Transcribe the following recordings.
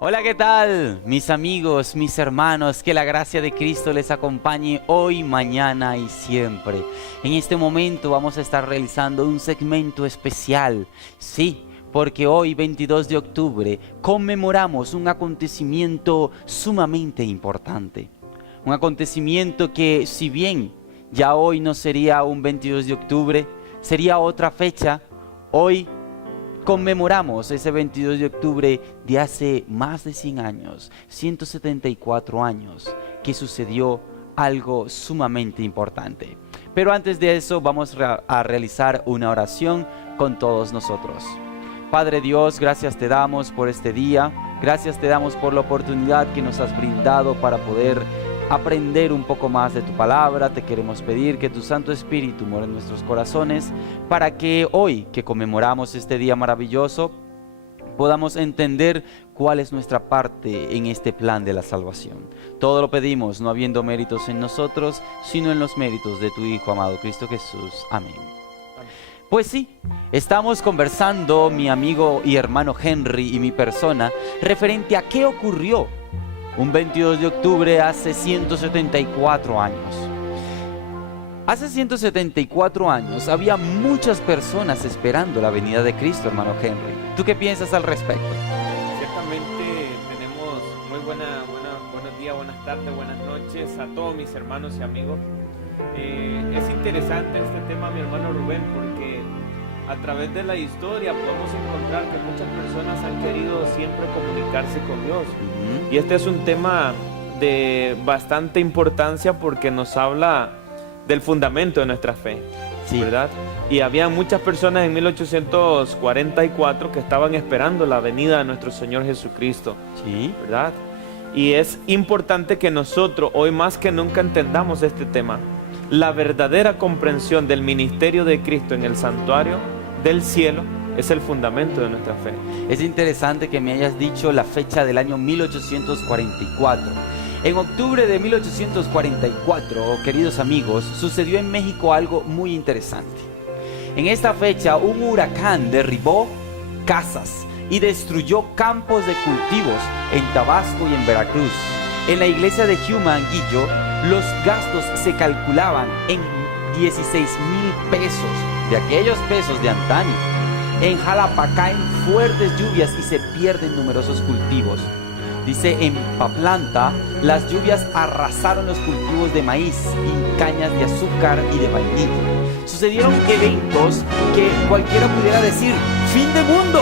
Hola, ¿qué tal? Mis amigos, mis hermanos, que la gracia de Cristo les acompañe hoy, mañana y siempre. En este momento vamos a estar realizando un segmento especial. Sí, porque hoy, 22 de octubre, conmemoramos un acontecimiento sumamente importante. Un acontecimiento que, si bien ya hoy no sería un 22 de octubre, sería otra fecha, hoy conmemoramos ese 22 de octubre de hace más de 100 años, 174 años, que sucedió algo sumamente importante. Pero antes de eso vamos a realizar una oración con todos nosotros. Padre Dios, gracias te damos por este día, gracias te damos por la oportunidad que nos has brindado para poder aprender un poco más de tu palabra. Te queremos pedir que tu Santo Espíritu more en nuestros corazones para que hoy que conmemoramos este día maravilloso podamos entender cuál es nuestra parte en este plan de la salvación. Todo lo pedimos no habiendo méritos en nosotros, sino en los méritos de tu Hijo amado Cristo Jesús. Amén. Pues sí, estamos conversando, mi amigo y hermano Henry y mi persona, referente a qué ocurrió un 22 de octubre hace 174 años. Hace 174 años había muchas personas esperando la venida de Cristo, hermano Henry. ¿Tú qué piensas al respecto? Ciertamente tenemos buenos días, buenas tardes, buenas noches a todos mis hermanos y amigos. Es interesante este tema, mi hermano Rubén, porque a través de la historia podemos encontrar que muchas personas han querido siempre comunicarse con Dios. Y este es un tema de bastante importancia porque nos habla del fundamento de nuestra fe, sí, ¿verdad? Y había muchas personas en 1844 que estaban esperando la venida de nuestro Señor Jesucristo, sí, ¿verdad? Y es importante que nosotros hoy más que nunca entendamos este tema. La verdadera comprensión del ministerio de Cristo en el santuario del cielo es el fundamento de nuestra fe. Es interesante que me hayas dicho la fecha del año 1844. En octubre de 1844, queridos amigos, sucedió en México algo muy interesante. En esta fecha, un huracán derribó casas y destruyó campos de cultivos en Tabasco y en Veracruz. En la iglesia de Humanguillo, los gastos se calculaban en 16,000 pesos, de aquellos pesos de antaño. En Jalapa caen fuertes lluvias y se pierden numerosos cultivos. Dice, en Paplanta, las lluvias arrasaron los cultivos de maíz y cañas de azúcar y de vainilla. Sucedieron eventos que cualquiera pudiera decir, ¡fin de mundo!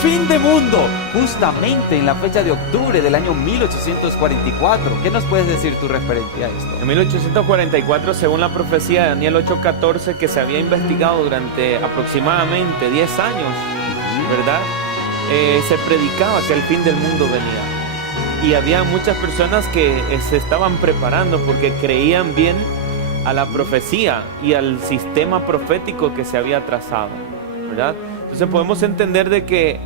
¡Fin de mundo! Justamente en la fecha de octubre del año 1844. ¿Qué nos puedes decir tú referente a esto? En 1844, según la profecía de Daniel 8:14, que se había investigado durante aproximadamente 10 años, ¿verdad? Se predicaba que el fin del mundo venía. Y había muchas personas que se estaban preparando porque creían bien a la profecía y al sistema profético que se había trazado, ¿verdad? Entonces podemos entender de que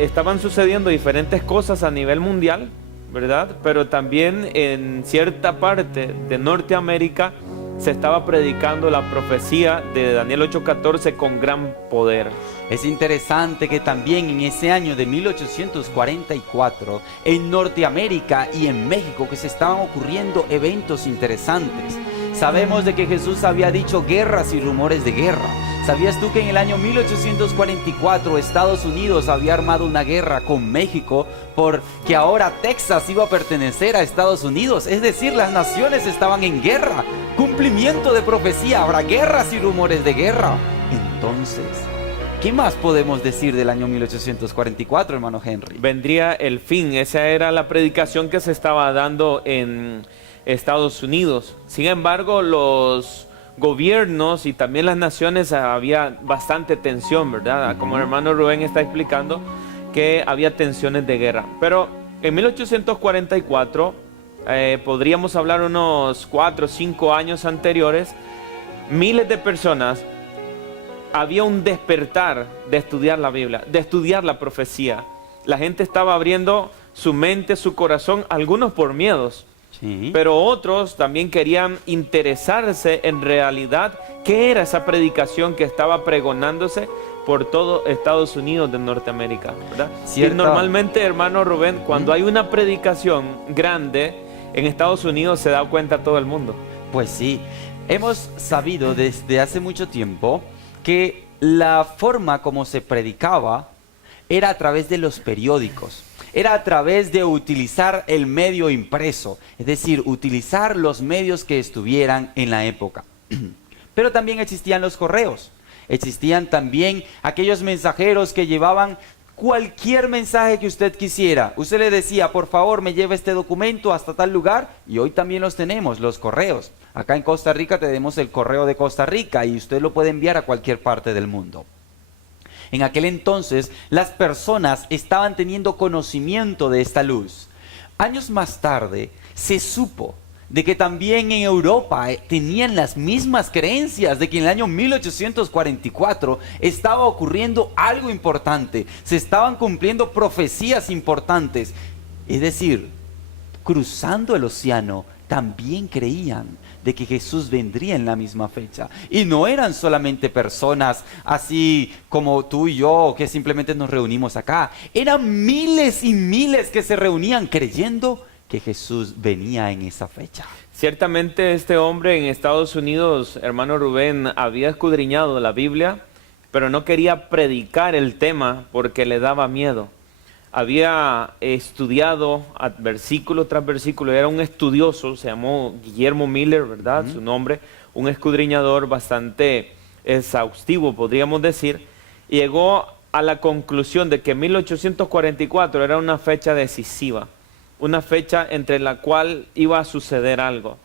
estaban sucediendo diferentes cosas a nivel mundial, ¿verdad? Pero también en cierta parte de Norteamérica se estaba predicando la profecía de Daniel 8:14 con gran poder. Es interesante que también en ese año de 1844, en Norteamérica y en México, que se estaban ocurriendo eventos interesantes. Sabemos de que Jesús había dicho guerras y rumores de guerra. ¿Sabías tú que en el año 1844 Estados Unidos había armado una guerra con México porque ahora Texas iba a pertenecer a Estados Unidos? Es decir, las naciones estaban en guerra. Cumplimiento de profecía, habrá guerras y rumores de guerra. Entonces, ¿qué más podemos decir del año 1844, hermano Henry? Vendría el fin. Esa era la predicación que se estaba dando en Estados Unidos. Sin embargo, los gobiernos y también las naciones había bastante tensión, ¿verdad? Como el hermano Rubén está explicando, que había tensiones de guerra. Pero en 1844, podríamos hablar unos 4 o 5 años anteriores, miles de personas, había un despertar de estudiar la Biblia, de estudiar la profecía. La gente estaba abriendo su mente, su corazón, algunos por miedos. Sí. Pero otros también querían interesarse en realidad qué era esa predicación que estaba pregonándose por todo Estados Unidos de Norteamérica, ¿verdad? Cierto. Y normalmente, hermano Rubén, cuando hay una predicación grande en Estados Unidos se da cuenta todo el mundo. Pues sí, hemos sabido desde hace mucho tiempo que la forma como se predicaba era a través de los periódicos, era a través de utilizar el medio impreso, es decir, utilizar los medios que estuvieran en la época. Pero también existían los correos, existían también aquellos mensajeros que llevaban cualquier mensaje que usted quisiera. Usted le decía, por favor, me lleve este documento hasta tal lugar, y hoy también los tenemos, los correos. Acá en Costa Rica tenemos el correo de Costa Rica y usted lo puede enviar a cualquier parte del mundo. En aquel entonces, las personas estaban teniendo conocimiento de esta luz. Años más tarde, se supo de que también en Europa tenían las mismas creencias, de que en el año 1844 estaba ocurriendo algo importante, se estaban cumpliendo profecías importantes. Es decir, cruzando el océano, también creían de que Jesús vendría en la misma fecha. Y no eran solamente personas así como tú y yo, que simplemente nos reunimos acá. Eran miles y miles que se reunían creyendo que Jesús venía en esa fecha. Ciertamente este hombre en Estados Unidos, hermano Rubén, había escudriñado la Biblia, pero no quería predicar el tema porque le daba miedo. Había estudiado versículo tras versículo, era un estudioso, se llamó Guillermo Miller, ¿verdad? Su nombre, un escudriñador bastante exhaustivo, podríamos decir. Y llegó a la conclusión de que 1844 era una fecha decisiva, una fecha entre la cual iba a suceder algo.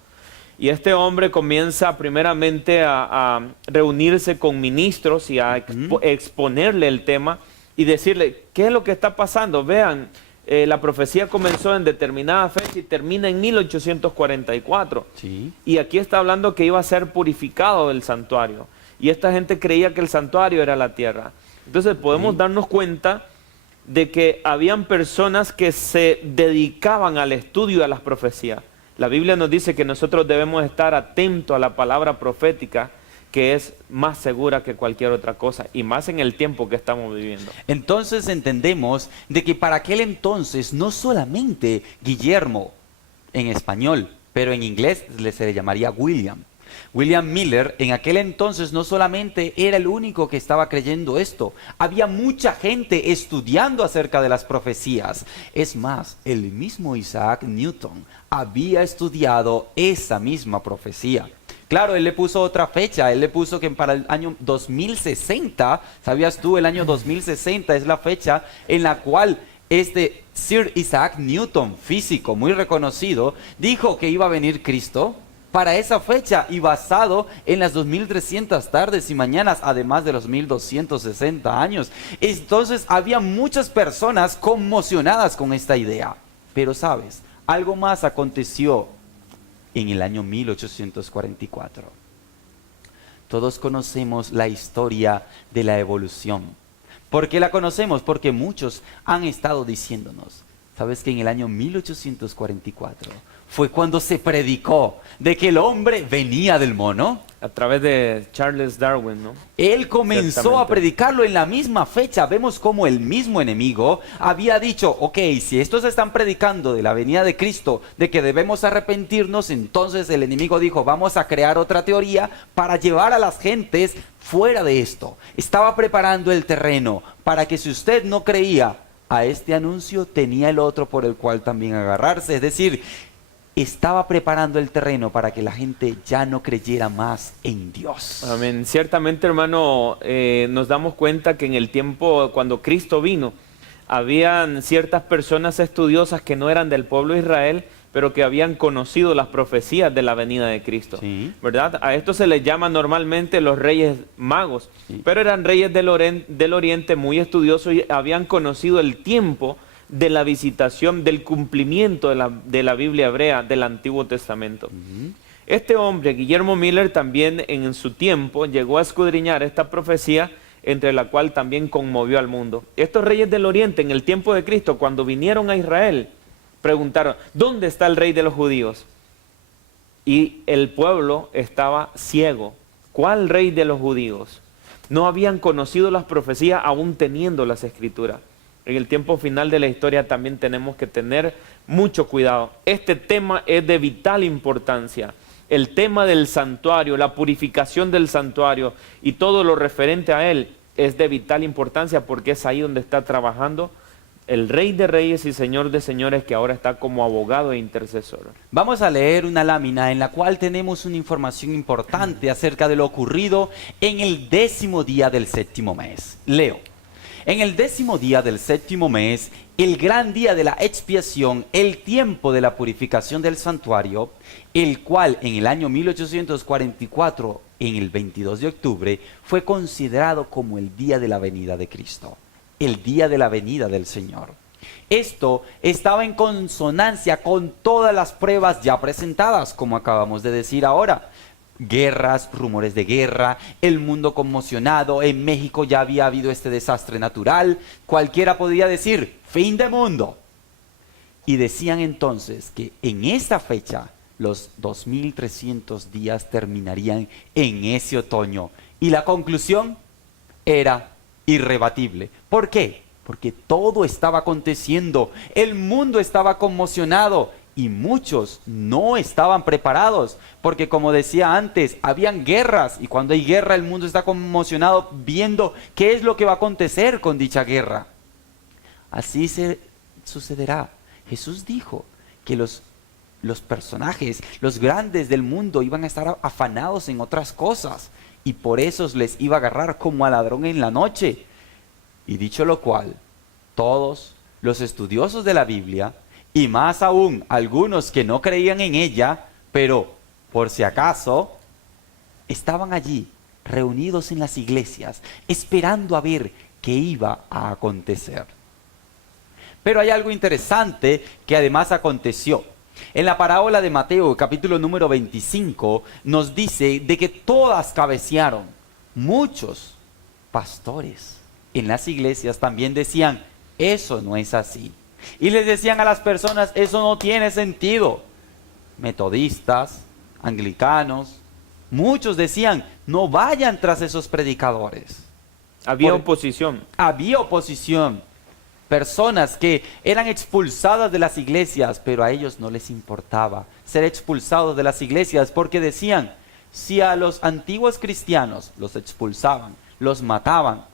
Y este hombre comienza primeramente a reunirse con ministros y a exponerle el tema y decirle, ¿qué es lo que está pasando? Vean, la profecía comenzó en determinada fecha y termina en 1844. Sí. Y aquí está hablando que iba a ser purificado el santuario. Y esta gente creía que el santuario era la tierra. Entonces podemos darnos cuenta de que habían personas que se dedicaban al estudio de las profecías. La Biblia nos dice que nosotros debemos estar atentos a la palabra profética, que es más segura que cualquier otra cosa, y más en el tiempo que estamos viviendo. Entonces entendemos de que para aquel entonces no solamente Guillermo en español, pero en inglés se le llamaría William Miller, en aquel entonces no solamente era el único que estaba creyendo esto, había mucha gente estudiando acerca de las profecías. Es más, el mismo Isaac Newton había estudiado esa misma profecía. Claro, él le puso otra fecha, él le puso que para el año 2060, ¿sabías tú? El año 2060 es la fecha en la cual Sir Isaac Newton, físico muy reconocido, dijo que iba a venir Cristo para esa fecha, y basado en las 2300 tardes y mañanas, además de los 1260 años. Entonces había muchas personas conmocionadas con esta idea. Pero sabes, algo más aconteció en el año 1844. Todos conocemos la historia de la evolución. ¿Por qué la conocemos? Porque muchos han estado diciéndonos, ¿sabes que en el año 1844 fue cuando se predicó de que el hombre venía del mono? A través de Charles Darwin, ¿no? Él comenzó a predicarlo en la misma fecha. Vemos cómo el mismo enemigo había dicho, ok, si estos están predicando de la venida de Cristo, de que debemos arrepentirnos, entonces el enemigo dijo, vamos a crear otra teoría para llevar a las gentes fuera de esto. Estaba preparando el terreno para que si usted no creía a este anuncio, tenía el otro por el cual también agarrarse. Es decir, estaba preparando el terreno para que la gente ya no creyera más en Dios. Amén. Ciertamente, hermano, nos damos cuenta que en el tiempo cuando Cristo vino, habían ciertas personas estudiosas que no eran del pueblo de Israel, pero que habían conocido las profecías de la venida de Cristo, Sí. ¿verdad? A esto se les llama normalmente los reyes magos, Sí. pero eran reyes del oriente muy estudiosos y habían conocido el tiempo de la visitación, del cumplimiento de la Biblia hebrea del Antiguo Testamento. Este hombre, Guillermo Miller, también en su tiempo llegó a escudriñar esta profecía, entre la cual también conmovió al mundo. Estos reyes del oriente en el tiempo de Cristo, cuando vinieron a Israel, preguntaron, ¿dónde está el rey de los judíos? Y el pueblo estaba ciego. ¿Cuál rey de los judíos? No habían conocido las profecías aún teniendo las escrituras. En el tiempo final de la historia también tenemos que tener mucho cuidado. Este tema es de vital importancia. El tema del santuario, la purificación del santuario y todo lo referente a él es de vital importancia porque es ahí donde está trabajando el Rey de Reyes y Señor de Señores, que ahora está como abogado e intercesor. Vamos a leer una lámina en la cual tenemos una información importante acerca de lo ocurrido en el 10º día del 7º mes. Leo. En el 10º día del 7º mes, el gran día de la expiación, el tiempo de la purificación del santuario, el cual en el año 1844, en el 22 de octubre, fue considerado como el día de la venida de Cristo, el día de la venida del Señor. Esto estaba en consonancia con todas las pruebas ya presentadas, como acabamos de decir ahora. Guerras, rumores de guerra, el mundo conmocionado, en México ya había habido este desastre natural, cualquiera podría decir, fin de mundo. Y decían entonces que en esta fecha, los 2300 días terminarían en ese otoño. Y la conclusión era irrebatible. ¿Por qué? Porque todo estaba aconteciendo, el mundo estaba conmocionado y muchos no estaban preparados, porque como decía antes, habían guerras y cuando hay guerra el mundo está conmocionado viendo qué es lo que va a acontecer con dicha guerra. Así sucederá. Jesús dijo que los personajes, los grandes del mundo iban a estar afanados en otras cosas y por eso les iba a agarrar como a ladrón en la noche. Y dicho lo cual, todos los estudiosos de la Biblia, y más aún algunos que no creían en ella, pero por si acaso, estaban allí reunidos en las iglesias, esperando a ver qué iba a acontecer. Pero hay algo interesante que además aconteció. En la parábola de Mateo, capítulo número 25, nos dice de que todas cabecearon. Muchos pastores en las iglesias también decían, eso no es así. Y les decían a las personas, eso no tiene sentido. Metodistas, anglicanos, muchos decían, no vayan tras esos predicadores. Había oposición. Había oposición. Personas que eran expulsadas de las iglesias, pero a ellos no les importaba ser expulsados de las iglesias porque decían, si a los antiguos cristianos los expulsaban, los mataban,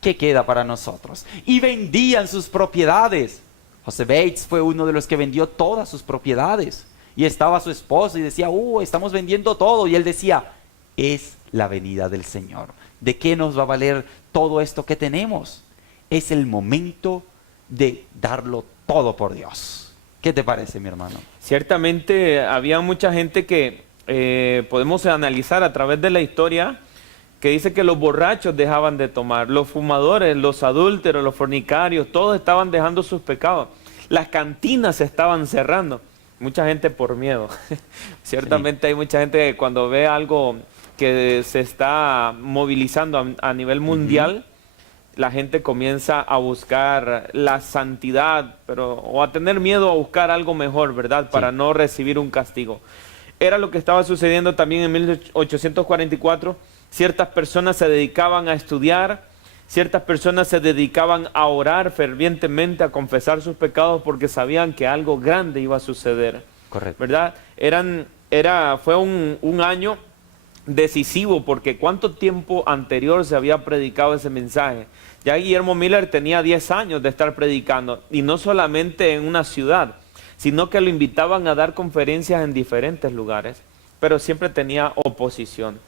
¿qué queda para nosotros? Y vendían sus propiedades. José Bates fue uno de los que vendió todas sus propiedades. Y estaba su esposa y decía, estamos vendiendo todo. Y él decía, es la venida del Señor. ¿De qué nos va a valer todo esto que tenemos? Es el momento de darlo todo por Dios. ¿Qué te parece, mi hermano? Ciertamente había mucha gente que podemos analizar a través de la historia, que dice que los borrachos dejaban de tomar, los fumadores, los adúlteros, los fornicarios, todos estaban dejando sus pecados. Las cantinas se estaban cerrando. Mucha gente por miedo. Ciertamente hay mucha gente que cuando ve algo que se está movilizando a nivel mundial, la gente comienza a buscar la santidad, o a tener miedo a buscar algo mejor, ¿verdad? Para no recibir un castigo. Era lo que estaba sucediendo también en 1844. Ciertas personas se dedicaban a estudiar, ciertas personas se dedicaban a orar fervientemente, a confesar sus pecados porque sabían que algo grande iba a suceder. Correcto. ¿Verdad? Fue un año decisivo porque ¿cuánto tiempo anterior se había predicado ese mensaje? Ya Guillermo Miller tenía 10 años de estar predicando y no solamente en una ciudad, sino que lo invitaban a dar conferencias en diferentes lugares, pero siempre tenía oposición.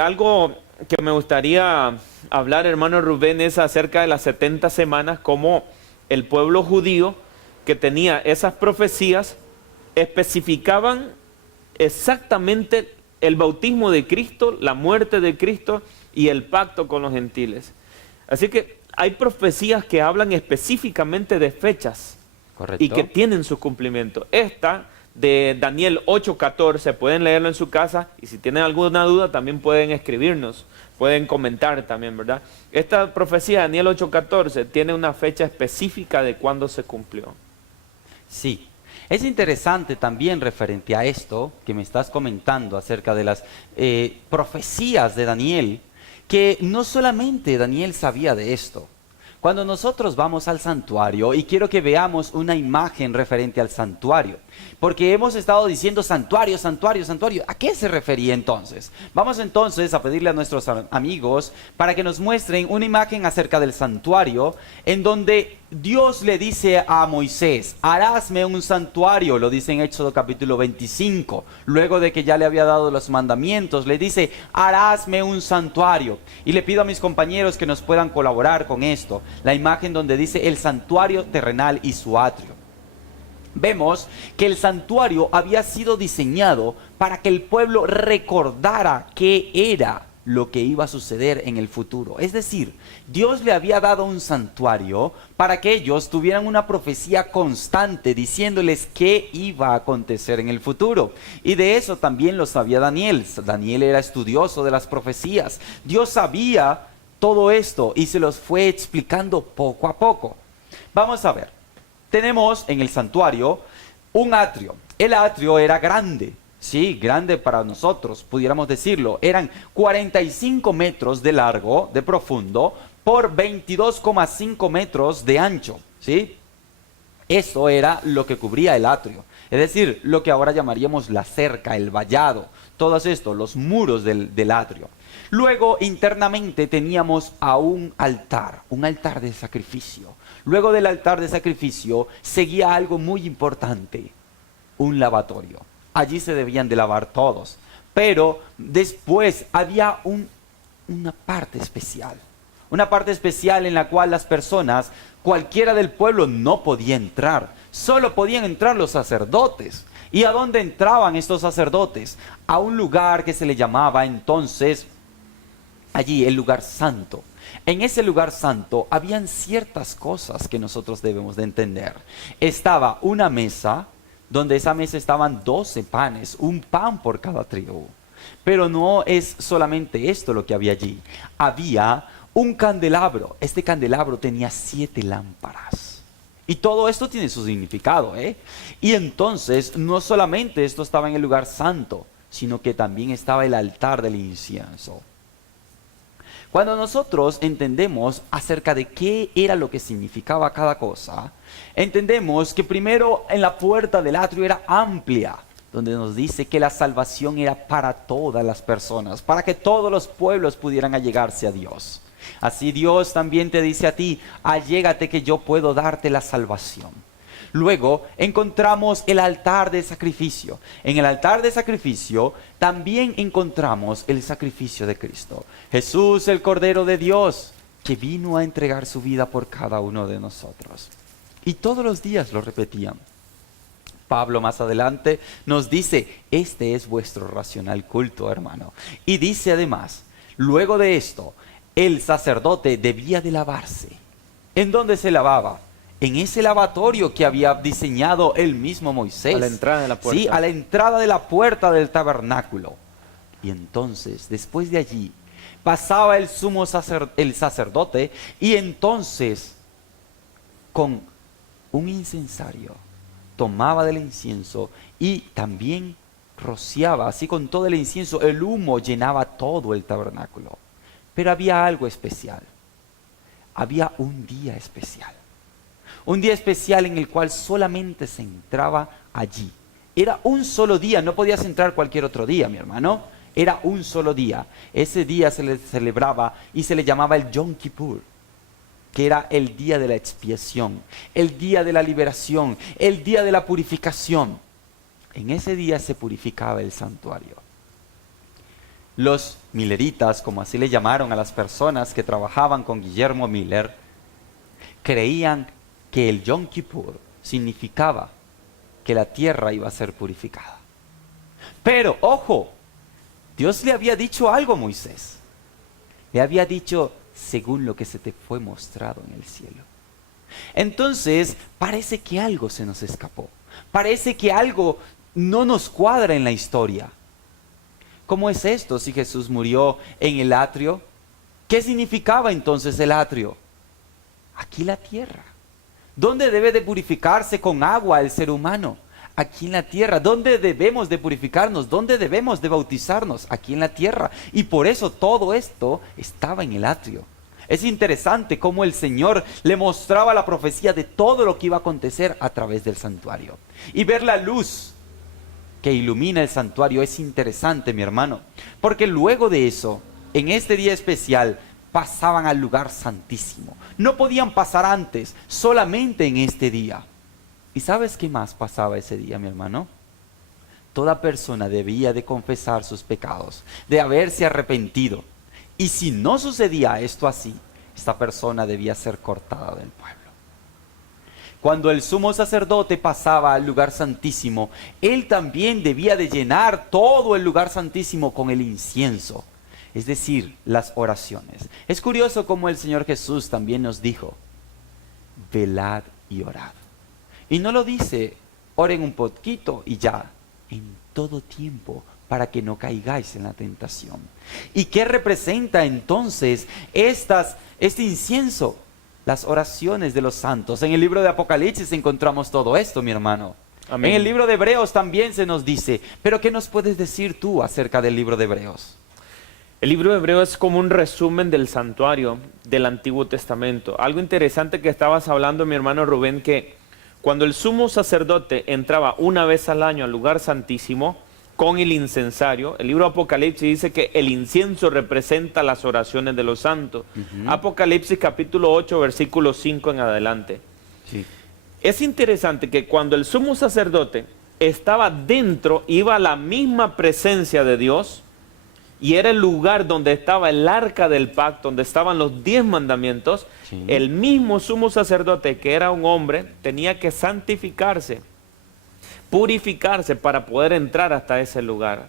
Algo que me gustaría hablar, hermano Rubén, es acerca de las 70 semanas, como el pueblo judío que tenía esas profecías especificaban exactamente el bautismo de Cristo, la muerte de Cristo y el pacto con los gentiles. Así que hay profecías que hablan específicamente de fechas. Correcto. Y que tienen su cumplimiento. Esta de Daniel 8:14, pueden leerlo en su casa y si tienen alguna duda también pueden escribirnos, pueden comentar también, ¿verdad? Esta profecía de Daniel 8:14 tiene una fecha específica de cuándo se cumplió. Sí, es interesante también referente a esto que me estás comentando acerca de las profecías de Daniel, que no solamente Daniel sabía de esto. Cuando nosotros vamos al santuario, y quiero que veamos una imagen referente al santuario, porque hemos estado diciendo santuario, santuario, santuario. ¿A qué se refería entonces? Vamos entonces a pedirle a nuestros amigos para que nos muestren una imagen acerca del santuario, en donde Dios le dice a Moisés: harásme un santuario, lo dice en Éxodo capítulo 25. Luego de que ya le había dado los mandamientos, le dice: harásme un santuario. Y le pido a mis compañeros que nos puedan colaborar con esto. La imagen donde dice el santuario terrenal y su atrio. Vemos que el santuario había sido diseñado para que el pueblo recordara qué era lo que iba a suceder en el futuro. Es decir, Dios le había dado un santuario para que ellos tuvieran una profecía constante diciéndoles qué iba a acontecer en el futuro. Y de eso también lo sabía Daniel. Daniel era estudioso de las profecías. Dios sabía todo esto y se los fue explicando poco a poco. Vamos a ver. Tenemos en el santuario un atrio. El atrio era grande, sí, grande para nosotros, pudiéramos decirlo. Eran 45 metros de largo, de profundo, por 22,5 metros de ancho, ¿sí? Eso era lo que cubría el atrio. Es decir, lo que ahora llamaríamos la cerca, el vallado, todos estos, los muros del atrio. Luego, internamente teníamos a un altar de sacrificio. Luego del altar de sacrificio seguía algo muy importante, un lavatorio. Allí se debían de lavar todos. Pero después había una parte especial. Una parte especial en la cual las personas, cualquiera del pueblo, no podía entrar. Solo podían entrar los sacerdotes. ¿Y a dónde entraban estos sacerdotes? A un lugar que se le llamaba entonces allí el lugar santo. En ese lugar santo habían ciertas cosas que nosotros debemos de entender. Estaba una mesa, donde esa mesa estaban 12 panes, un pan por cada tribu. Pero no es solamente esto lo que había allí. Había un candelabro. Este candelabro tenía 7 lámparas. Y todo esto tiene su significado, ¿eh? Y entonces, no solamente esto estaba en el lugar santo, sino que también estaba el altar del incienso. Cuando nosotros entendemos acerca de qué era lo que significaba cada cosa, entendemos que primero en la puerta del atrio era amplia, donde nos dice que la salvación era para todas las personas, para que todos los pueblos pudieran allegarse a Dios. Así Dios también te dice a ti: allégate que yo puedo darte la salvación. Luego encontramos el altar de sacrificio. En el altar de sacrificio también encontramos el sacrificio de Cristo. Jesús, el Cordero de Dios, que vino a entregar su vida por cada uno de nosotros. Y todos los días lo repetían. Pablo más adelante nos dice: este es vuestro racional culto, hermano. Y dice además, luego de esto, el sacerdote debía de lavarse. ¿En dónde se lavaba? En ese lavatorio que había diseñado el mismo Moisés. A la entrada de la puerta. Sí, a la entrada de la puerta del tabernáculo. Y entonces, después de allí, pasaba el el sacerdote, y entonces, con un incensario, tomaba del incienso y también rociaba, así con todo el incienso, el humo llenaba todo el tabernáculo. Pero había algo especial. Había un día especial. Un día especial en el cual solamente se entraba allí. Era un solo día, no podías entrar cualquier otro día, mi hermano. Era un solo día. Ese día se le celebraba y se le llamaba el Yom Kippur, que era el día de la expiación, el día de la liberación, el día de la purificación. En ese día se purificaba el santuario. Los milleritas, como así le llamaron a las personas que trabajaban con Guillermo Miller, creían que el Yom Kippur significaba que la tierra iba a ser purificada. Pero, ojo, Dios le había dicho algo a Moisés. Le había dicho: según lo que se te fue mostrado en el cielo. Entonces, parece que algo se nos escapó. Parece que algo no nos cuadra en la historia. ¿Cómo es esto si Jesús murió en el atrio? ¿Qué significaba entonces el atrio? Aquí la tierra. ¿Dónde debe de purificarse con agua el ser humano? Aquí en la tierra. ¿Dónde debemos de purificarnos? ¿Dónde debemos de bautizarnos? Aquí en la tierra. Y por eso todo esto estaba en el atrio. Es interesante cómo el Señor le mostraba la profecía de todo lo que iba a acontecer a través del santuario. Y ver la luz que ilumina el santuario es interesante, mi hermano. Porque luego de eso, en este día especial, pasaban al lugar santísimo. No podían pasar antes, solamente en este día. ¿Y sabes qué más pasaba ese día, mi hermano? Toda persona debía de confesar sus pecados, de haberse arrepentido. Y si no sucedía esto así, esta persona debía ser cortada del pueblo. Cuando el sumo sacerdote pasaba al lugar santísimo, él también debía de llenar todo el lugar santísimo con el incienso, es decir, las oraciones. Es curioso cómo el Señor Jesús también nos dijo, velad y orad. Y no lo dice, oren un poquito y ya, en todo tiempo, para que no caigáis en la tentación. ¿Y qué representa entonces este incienso? Las oraciones de los santos. En el libro de Apocalipsis encontramos todo esto, mi hermano. Amén. En el libro de Hebreos también se nos dice. Pero ¿qué nos puedes decir tú acerca del libro de Hebreos? El libro de Hebreos es como un resumen del santuario del Antiguo Testamento. Algo interesante que estabas hablando, mi hermano Rubén, que cuando el sumo sacerdote entraba una vez al año al lugar santísimo con el incensario, el libro de Apocalipsis dice que el incienso representa las oraciones de los santos. Apocalipsis capítulo 8, versículo 5 en adelante. Sí. Es interesante que cuando el sumo sacerdote estaba dentro, iba a la misma presencia de Dios, y era el lugar donde estaba el arca del pacto, donde estaban los 10 mandamientos. Sí. El mismo sumo sacerdote, que era un hombre, tenía que santificarse, purificarse para poder entrar hasta ese lugar.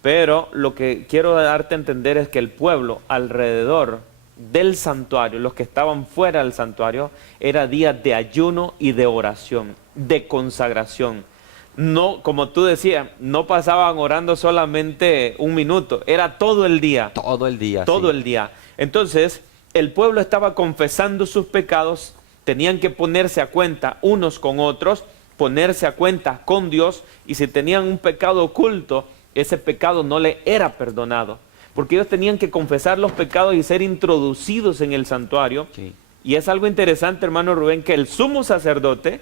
Pero lo que quiero darte a entender es que el pueblo alrededor del santuario, los que estaban fuera del santuario, era días de ayuno y de oración, de consagración. No, como tú decías, no pasaban orando solamente un minuto, era todo el día. Todo el día. Todo el día. Entonces, el pueblo estaba confesando sus pecados, tenían que ponerse a cuenta unos con otros, ponerse a cuenta con Dios, y si tenían un pecado oculto, ese pecado no le era perdonado, porque ellos tenían que confesar los pecados y ser introducidos en el santuario. Sí. Y es algo interesante, hermano Rubén, que el sumo sacerdote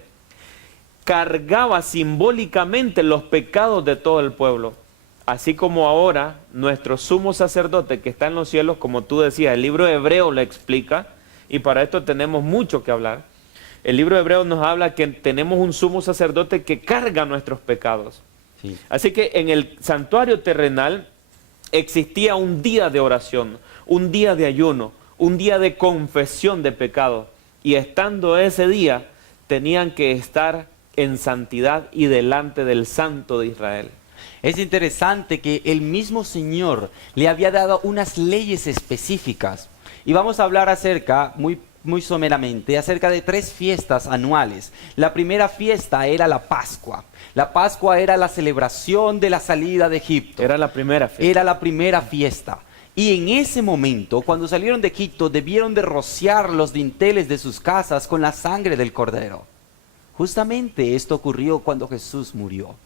cargaba simbólicamente los pecados de todo el pueblo, así como ahora nuestro sumo sacerdote que está en los cielos, como tú decías, el libro de Hebreos lo explica, y para esto tenemos mucho que hablar. El libro de Hebreos nos habla que tenemos un sumo sacerdote que carga nuestros pecados. Sí. Así que en el santuario terrenal existía un día de oración, un día de ayuno, un día de confesión de pecado, y estando ese día tenían que estar en santidad y delante del Santo de Israel. Es interesante que el mismo Señor le había dado unas leyes específicas. Y vamos a hablar acerca, muy someramente, acerca de 3 fiestas anuales. La primera fiesta era la Pascua. La Pascua era la celebración de la salida de Egipto. Era la primera fiesta. Era la primera fiesta. Y en ese momento, cuando salieron de Egipto, debieron de rociar los dinteles de sus casas con la sangre del cordero. Justamente esto ocurrió cuando Jesús murió.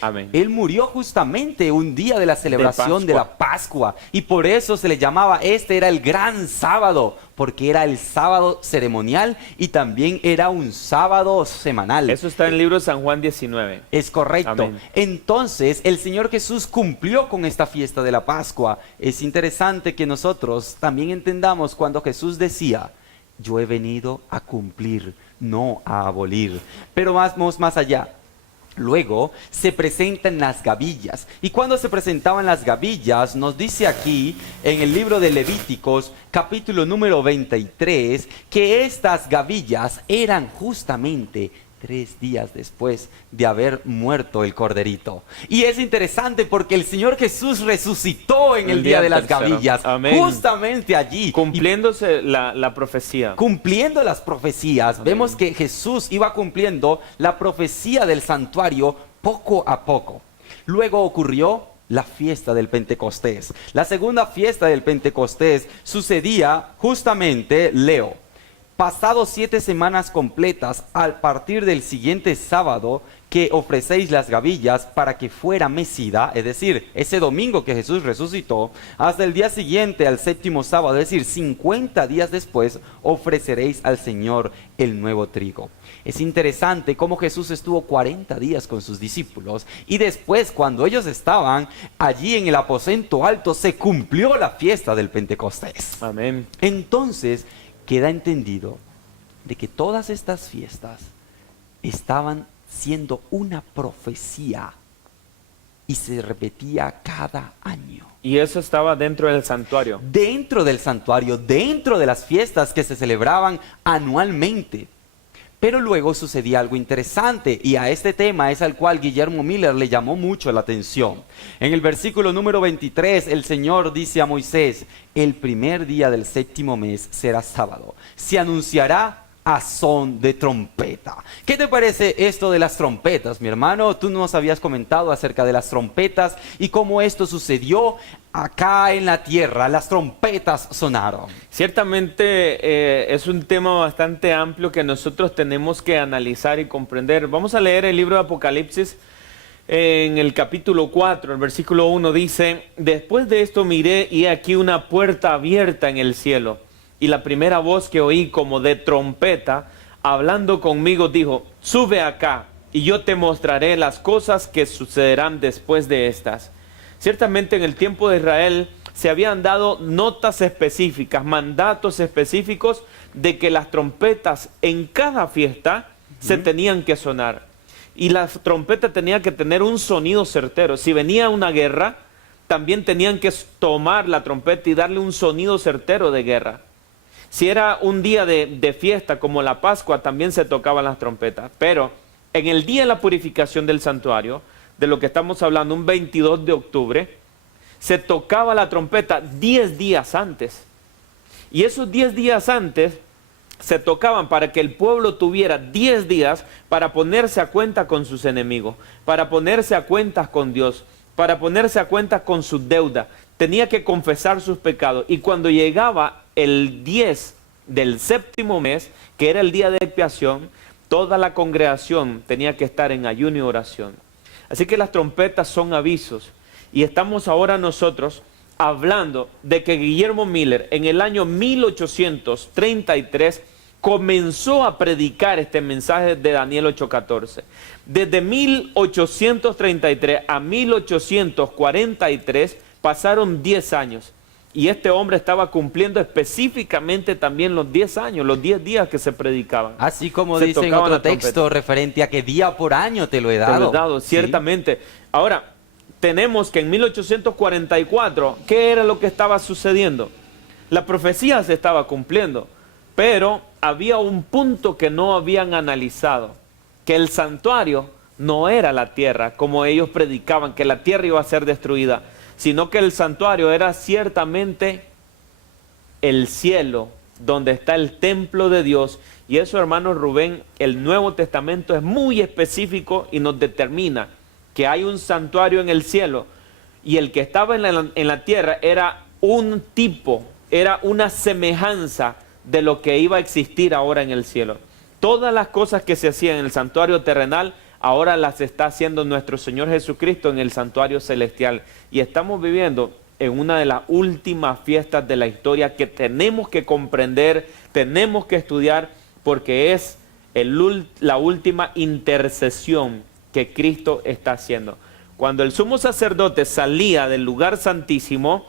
Amén. Él murió justamente un día de la celebración de la Pascua. Y por eso se le llamaba, este era el gran sábado, porque era el sábado ceremonial y también era un sábado semanal. Eso está en el libro de San Juan 19. Es correcto. Amén. Entonces, el Señor Jesús cumplió con esta fiesta de la Pascua. Es interesante que nosotros también entendamos cuando Jesús decía, yo he venido a cumplir, no a abolir. Pero vamos más allá. Luego se presentan las gavillas. Y cuando se presentaban las gavillas, nos dice aquí en el libro de Levíticos, capítulo número 23, que estas gavillas eran justamente 3 días después de haber muerto el corderito. Y es interesante porque el Señor Jesús resucitó en el día de las gavillas. Amén. Justamente allí. Cumpliéndose la profecía. Cumpliendo las profecías. Amén. Vemos que Jesús iba cumpliendo la profecía del santuario poco a poco. Luego ocurrió la fiesta del Pentecostés. La segunda fiesta del Pentecostés sucedía justamente, Pasados 7 semanas completas, al partir del siguiente sábado, que ofrecéis las gavillas para que fuera mecida, es decir, ese domingo que Jesús resucitó, hasta el día siguiente, al séptimo sábado, es decir, 50 días después, ofreceréis al Señor el nuevo trigo. Es interesante cómo Jesús estuvo 40 días con sus discípulos y después, cuando ellos estaban allí en el aposento alto, se cumplió la fiesta del Pentecostés. Amén. Entonces, queda entendido de que todas estas fiestas estaban siendo una profecía y se repetía cada año. Y eso estaba dentro del santuario. Dentro del santuario, dentro de las fiestas que se celebraban anualmente. Pero luego sucedía algo interesante y a este tema es al cual Guillermo Miller le llamó mucho la atención. En el versículo número 23, el Señor dice a Moisés: el primer día del séptimo mes será sábado. Se anunciará a son de trompeta. ¿Qué te parece esto de las trompetas, mi hermano? Tú nos habías comentado acerca de las trompetas y cómo esto sucedió acá en la tierra. Las trompetas sonaron. Ciertamente es un tema bastante amplio que nosotros tenemos que analizar y comprender. Vamos a leer el libro de Apocalipsis en el capítulo 4, el versículo 1 dice: después de esto miré y aquí una puerta abierta en el cielo. Y la primera voz que oí como de trompeta, hablando conmigo, dijo: sube acá, y yo te mostraré las cosas que sucederán después de estas. Ciertamente en el tiempo de Israel se habían dado notas específicas, mandatos específicos de que las trompetas en cada fiesta se tenían que sonar. Y la trompeta tenía que tener un sonido certero. Si venía una guerra, también tenían que tomar la trompeta y darle un sonido certero de guerra. Si era un día de fiesta como la Pascua, también se tocaban las trompetas. Pero en el día de la purificación del santuario, de lo que estamos hablando, un 22 de octubre, se tocaba la trompeta 10 días antes. Y esos 10 días antes se tocaban para que el pueblo tuviera 10 días para ponerse a cuenta con sus enemigos, para ponerse a cuentas con Dios, para ponerse a cuenta con su deuda. Tenía que confesar sus pecados. Y cuando llegaba el 10 del séptimo mes, que era el día de expiación, toda la congregación tenía que estar en ayuno y oración. Así que las trompetas son avisos. Y estamos ahora nosotros hablando de que Guillermo Miller en el año 1833 comenzó a predicar este mensaje de Daniel 8:14. Desde 1833 a 1843 pasaron 10 años. Y este hombre estaba cumpliendo específicamente también los 10 años, los 10 días que se predicaban. Así como dice en otro texto referente a que día por año te lo he dado. Te lo he dado, ciertamente. ¿Sí? Ahora, tenemos que en 1844, ¿qué era lo que estaba sucediendo? La profecía se estaba cumpliendo, pero había un punto que no habían analizado, que el santuario no era la tierra, como ellos predicaban, que la tierra iba a ser destruida, sino que el santuario era ciertamente el cielo, donde está el templo de Dios. Y eso, hermano Rubén, el Nuevo Testamento es muy específico y nos determina que hay un santuario en el cielo, y el que estaba en la tierra era un tipo, era una semejanza de lo que iba a existir ahora en el cielo. Todas las cosas que se hacían en el santuario terrenal, ahora las está haciendo nuestro Señor Jesucristo en el santuario celestial. Y estamos viviendo en una de las últimas fiestas de la historia que tenemos que comprender, tenemos que estudiar, porque es la última intercesión que Cristo está haciendo. Cuando el sumo sacerdote salía del lugar santísimo,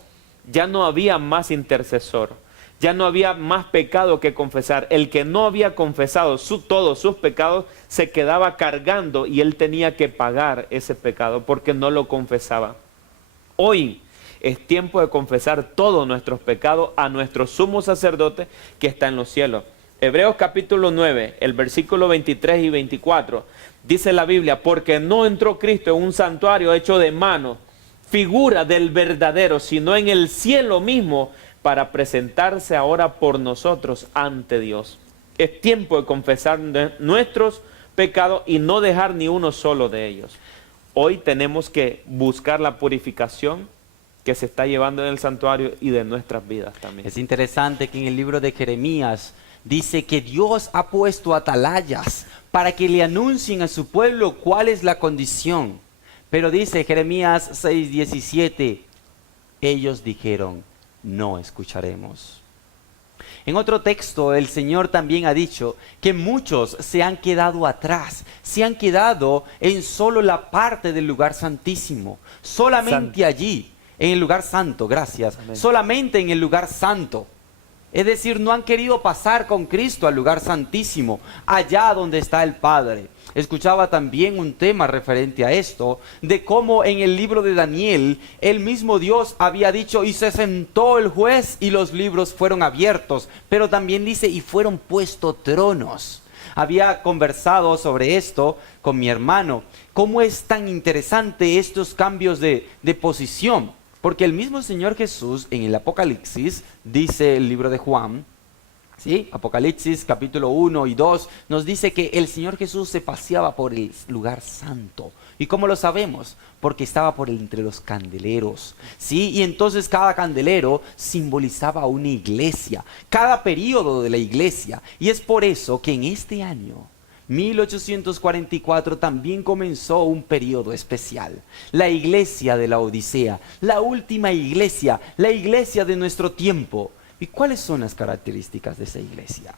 ya no había más intercesor. Ya no había más pecado que confesar. El que no había confesado todos sus pecados se quedaba cargando y él tenía que pagar ese pecado porque no lo confesaba. Hoy es tiempo de confesar todos nuestros pecados a nuestro sumo sacerdote que está en los cielos. Hebreos capítulo 9, el versículo 23 y 24, dice la Biblia: porque no entró Cristo en un santuario hecho de mano, figura del verdadero, sino en el cielo mismo, para presentarse ahora por nosotros ante Dios. Es tiempo de confesar nuestros pecados y no dejar ni uno solo de ellos. Hoy tenemos que buscar la purificación que se está llevando en el santuario y de nuestras vidas también. Es interesante que en el libro de Jeremías dice que Dios ha puesto atalayas para que le anuncien a su pueblo cuál es la condición. Pero dice Jeremías 6:17, ellos dijeron, no escucharemos. En otro texto, el Señor también ha dicho que muchos se han quedado atrás, se han quedado en solo la parte del lugar santísimo, solamente allí, en el lugar santo, gracias, Amén. Solamente en el lugar santo. Es decir, no han querido pasar con Cristo al lugar santísimo, allá donde está el Padre. Escuchaba también un tema referente a esto, de cómo en el libro de Daniel, el mismo Dios había dicho, y se sentó el juez y los libros fueron abiertos. Pero también dice, y fueron puestos tronos. Había conversado sobre esto con mi hermano. ¿Cómo es tan interesante estos cambios de posición? Porque el mismo Señor Jesús en el Apocalipsis, dice el libro de Juan, ¿sí? Apocalipsis capítulo 1 y 2, nos dice que el Señor Jesús se paseaba por el lugar santo. ¿Y cómo lo sabemos? Porque estaba por entre los candeleros, ¿sí? Y entonces cada candelero simbolizaba una iglesia, cada período de la iglesia. Y es por eso que en este año 1844 también comenzó un periodo especial. La iglesia de la Odisea, la última iglesia, la iglesia de nuestro tiempo. ¿Y cuáles son las características de esa iglesia?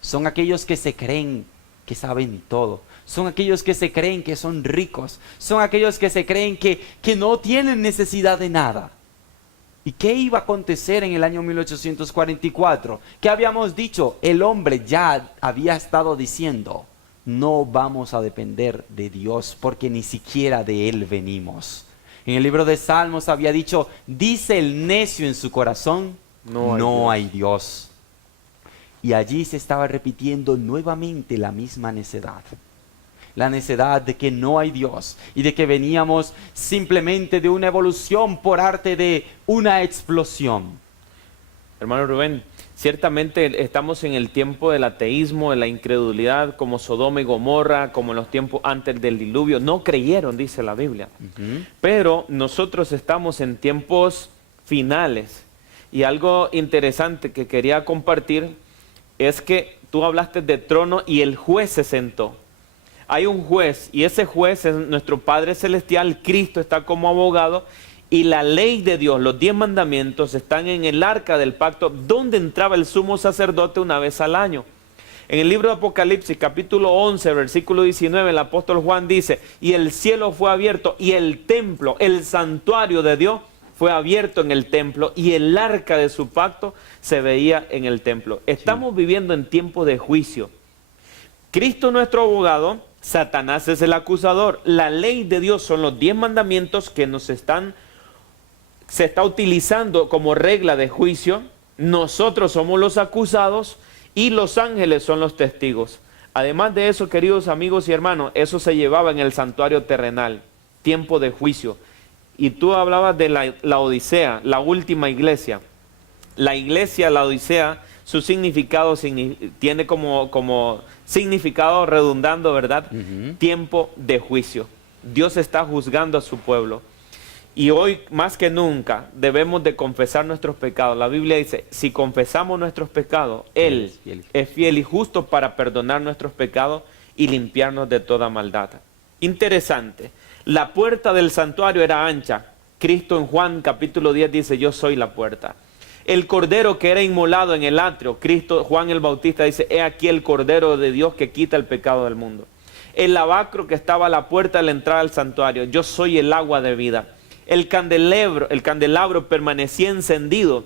Son aquellos que se creen que saben todo. Son aquellos que se creen que son ricos. Son aquellos que se creen que no tienen necesidad de nada. ¿Y qué iba a acontecer en el año 1844? ¿Qué habíamos dicho? El hombre ya había estado diciendo, no vamos a depender de Dios porque ni siquiera de Él venimos. En el libro de Salmos había dicho, dice el necio en su corazón, no hay Dios. Y allí se estaba repitiendo nuevamente la misma necedad. La necedad de que no hay Dios y de que veníamos simplemente de una evolución por arte de una explosión. Hermano Rubén, ciertamente estamos en el tiempo del ateísmo, de la incredulidad, como Sodoma y Gomorra, como en los tiempos antes del diluvio. No creyeron, dice la Biblia. Pero nosotros estamos en tiempos finales. Y algo interesante que quería compartir es que tú hablaste de trono y el juez se sentó. Hay un juez y ese juez es nuestro Padre Celestial, Cristo está como abogado y la ley de Dios, los 10 mandamientos están en el arca del pacto donde entraba el sumo sacerdote una vez al año. En el libro de Apocalipsis capítulo 11 versículo 19 el apóstol Juan dice, y el cielo fue abierto y el templo, el santuario de Dios fue abierto en el templo y el arca de su pacto se veía en el templo. Estamos viviendo en tiempo de juicio. Cristo nuestro abogado, Satanás es el acusador. La ley de Dios son los 10 mandamientos que se está utilizando como regla de juicio. Nosotros somos los acusados y los ángeles son los testigos. Además de eso, queridos amigos y hermanos, eso se llevaba en el santuario terrenal, tiempo de juicio. Y tú hablabas de la Odisea, la última iglesia. La iglesia, la Odisea, su significado tiene como significado redundando, ¿verdad? Tiempo de juicio. Dios está juzgando a su pueblo. Y hoy, más que nunca, debemos de confesar nuestros pecados. La Biblia dice, si confesamos nuestros pecados, Él es fiel y justo para perdonar nuestros pecados y limpiarnos de toda maldad. Interesante. La puerta del santuario era ancha. Cristo en Juan capítulo 10 dice, yo soy la puerta. El cordero que era inmolado en el atrio, Cristo, Juan el Bautista dice, he aquí el cordero de Dios que quita el pecado del mundo. El lavacro que estaba a la puerta de la entrada al santuario, yo soy el agua de vida. El candelabro permanecía encendido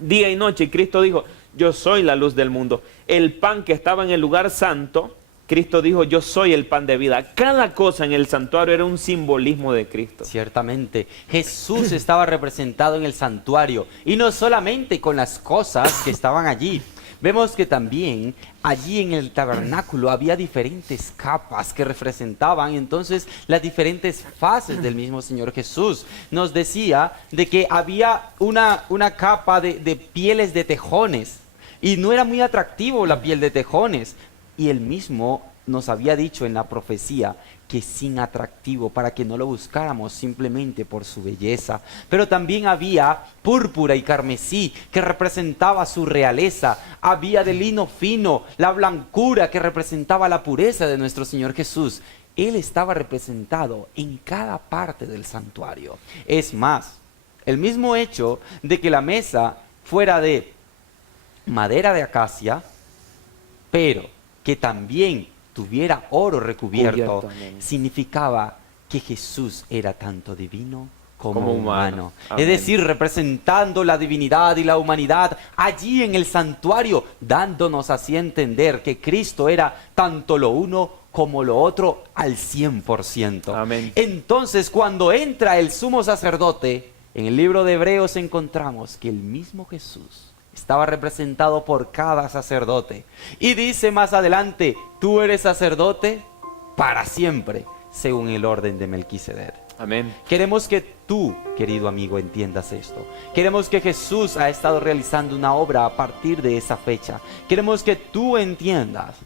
día y noche y Cristo dijo, yo soy la luz del mundo. El pan que estaba en el lugar santo, Cristo dijo, yo soy el pan de vida. Cada cosa en el santuario era un simbolismo de Cristo. Ciertamente, Jesús estaba representado en el santuario y no solamente con las cosas que estaban allí. Vemos que también allí en el tabernáculo había diferentes capas que representaban entonces las diferentes fases del mismo Señor Jesús. Nos decía de que había una capa de pieles de tejones y no era muy atractivo la piel de tejones. Y el mismo nos había dicho en la profecía que sin atractivo, para que no lo buscáramos simplemente por su belleza. Pero también había púrpura y carmesí, que representaba su realeza. Había de lino fino, la blancura, que representaba la pureza de nuestro Señor Jesús. Él estaba representado en cada parte del santuario. Es más, el mismo hecho de que la mesa fuera de madera de acacia, pero que también tuviera oro recubierto, significaba que Jesús era tanto divino como humano. Es decir, representando la divinidad y la humanidad allí en el santuario, dándonos así a entender que Cristo era tanto lo uno como lo otro al 100%. Amén. Entonces, cuando entra el sumo sacerdote, en el libro de Hebreos encontramos que el mismo Jesús estaba representado por cada sacerdote. Y dice más adelante, tú eres sacerdote para siempre, según el orden de Melquisedec. Amén. Queremos que tú, querido amigo, entiendas esto. Queremos que Jesús ha estado realizando una obra a partir de esa fecha. Queremos que tú entiendas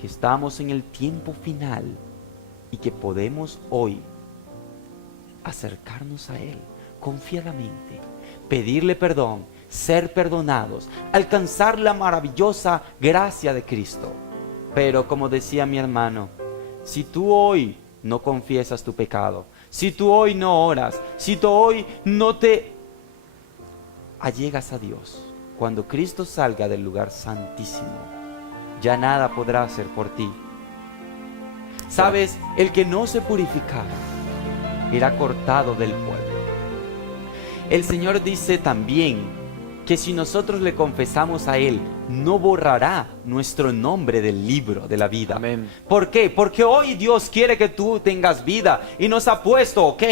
que estamos en el tiempo final y que podemos hoy acercarnos a Él confiadamente, pedirle perdón, ser perdonados, alcanzar la maravillosa gracia de Cristo. Pero como decía mi hermano, si tú hoy no confiesas tu pecado, si tú hoy no oras, si tú hoy no te allegas a Dios, cuando Cristo salga del lugar santísimo, ya nada podrá hacer por ti. Sabes, el que no se purificaba era cortado del pueblo. El Señor dice también que si nosotros le confesamos a Él, no borrará nuestro nombre del libro de la vida. Amén. ¿Por qué? Porque hoy Dios quiere que tú tengas vida y nos ha puesto, ok,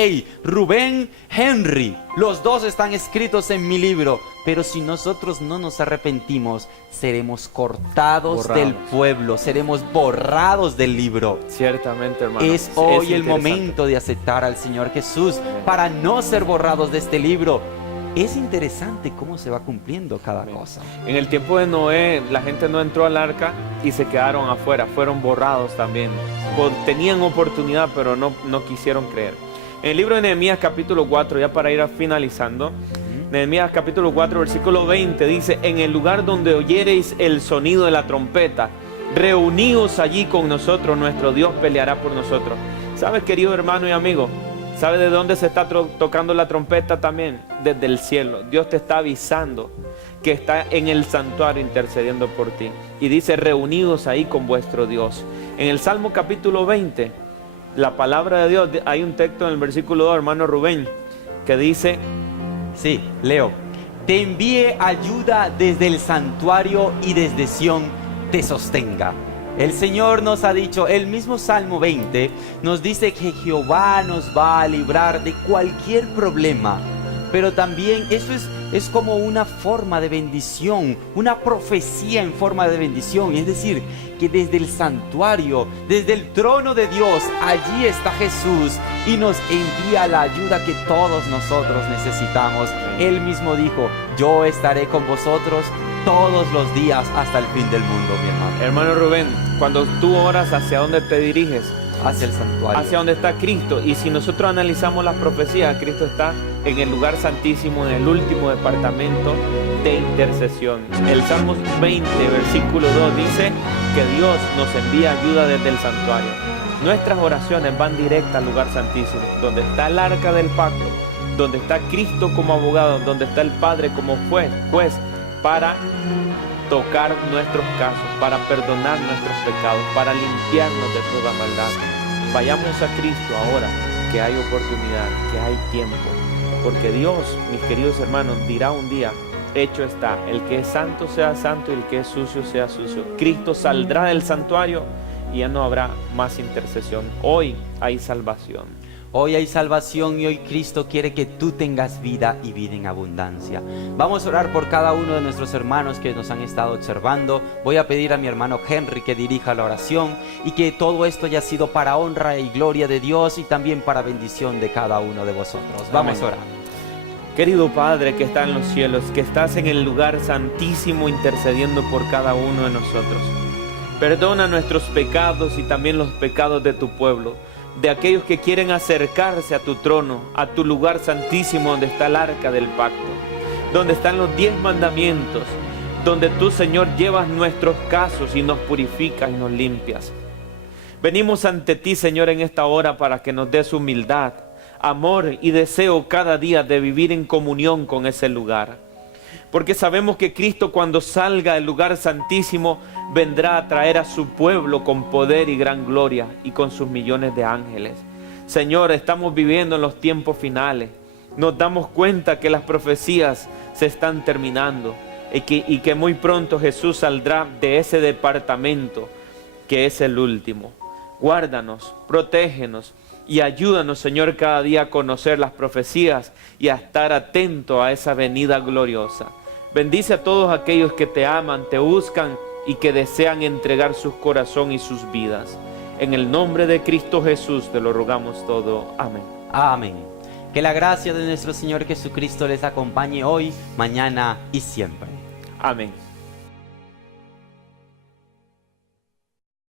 Rubén, Henry, los dos están escritos en mi libro, pero si nosotros no nos arrepentimos, seremos cortados del pueblo, seremos borrados del libro. Ciertamente, hermano. Es hoy el momento de aceptar al Señor Jesús para no ser borrados de este libro. Es interesante cómo se va cumpliendo cada cosa. En el tiempo de Noé, la gente no entró al arca y se quedaron afuera, fueron borrados también. Tenían oportunidad, pero no quisieron creer. En el libro de Nehemías capítulo 4, ya para ir finalizando, Nehemías capítulo 4, versículo 20 dice: en el lugar donde oyereis el sonido de la trompeta, reuníos allí con nosotros, nuestro Dios peleará por nosotros. ¿Sabes, querido hermano y amigo? ¿Sabe de dónde se está tocando la trompeta también? Desde el cielo. Dios te está avisando que está en el santuario intercediendo por ti. Y dice, reunidos ahí con vuestro Dios. En el Salmo capítulo 20, la palabra de Dios, hay un texto en el versículo 2, hermano Rubén, que dice... Sí, leo. Te envíe ayuda desde el santuario y desde Sión te sostenga. El Señor nos ha dicho, el mismo Salmo 20 nos dice que Jehová nos va a librar de cualquier problema, pero también eso es como una forma de bendición, una profecía en forma de bendición. Es decir, que desde el santuario, desde el trono de Dios, allí está Jesús y nos envía la ayuda que todos nosotros necesitamos. Él mismo dijo, yo estaré con vosotros todos los días hasta el fin del mundo, mi hermano. Hermano Rubén, cuando tú oras, ¿hacia dónde te diriges? Hacia el santuario. Hacia donde está Cristo. Y si nosotros analizamos las profecías, Cristo está en el lugar santísimo, en el último departamento de intercesión. El Salmo 20, versículo 2 dice que Dios nos envía ayuda desde el santuario. Nuestras oraciones van directas al lugar santísimo, donde está el arca del pacto, donde está Cristo como abogado, donde está el Padre como juez, para tocar nuestros casos, para perdonar nuestros pecados, para limpiarnos de toda maldad. Vayamos a Cristo ahora, que hay oportunidad, que hay tiempo, porque Dios, mis queridos hermanos, dirá un día, hecho está, el que es santo sea santo y el que es sucio sea sucio. Cristo saldrá del santuario y ya no habrá más intercesión. Hoy hay salvación. Hoy hay salvación y hoy Cristo quiere que tú tengas vida y vida en abundancia. Vamos a orar por cada uno de nuestros hermanos que nos han estado observando. Voy a pedir a mi hermano Henry que dirija la oración y que todo esto haya sido para honra y gloria de Dios y también para bendición de cada uno de vosotros. Vamos a orar. Querido Padre que está en los cielos, que estás en el lugar santísimo intercediendo por cada uno de nosotros. Perdona nuestros pecados y también los pecados de tu pueblo, de aquellos que quieren acercarse a tu trono, a tu lugar santísimo donde está el arca del pacto, donde están los 10 mandamientos, donde tú, Señor, llevas nuestros casos y nos purificas y nos limpias. Venimos ante ti, Señor, en esta hora para que nos des humildad, amor y deseo cada día de vivir en comunión con ese lugar. Porque sabemos que Cristo, cuando salga del lugar santísimo, vendrá a traer a su pueblo con poder y gran gloria y con sus millones de ángeles. Señor, estamos viviendo en los tiempos finales. Nos damos cuenta que las profecías se están terminando y que muy pronto Jesús saldrá de ese departamento que es el último. Guárdanos, protégenos y ayúdanos, Señor, cada día a conocer las profecías y a estar atento a esa venida gloriosa. Bendice a todos aquellos que te aman, te buscan y que desean entregar su corazón y sus vidas. En el nombre de Cristo Jesús te lo rogamos todo. Amén. Amén. Que la gracia de nuestro Señor Jesucristo les acompañe hoy, mañana y siempre. Amén.